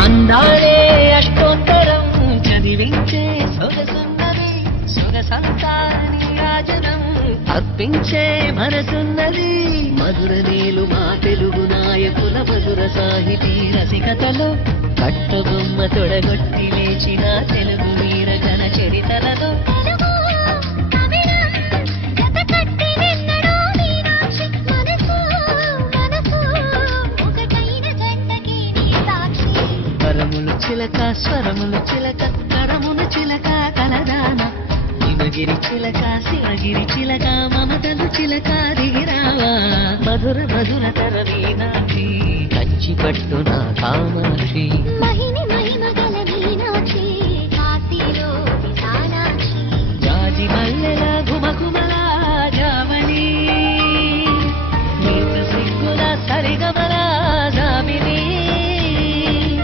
అందాలే అష్టోత్తరం చదివించే సొగసున్నది సొగసంతా నీరాజనం అర్పించే మనసున్నది మధుర నీలు మా తెలుగు నాయకుల మధుర సాహితీ రసికతలో కట్టబొమ్మ తొడగొట్టి లేచిన తెలుగు వీర జన చరితలలో స్వరములు చిలక స్వరములు చిలక కరములు చిలక కలదాన హిమగిరి చిలక శివగిరి చిలక మమతలు చిలక దిగిరావా మధుర మధుర తర మీనాక్షి కంచి పట్టున కామాక్షి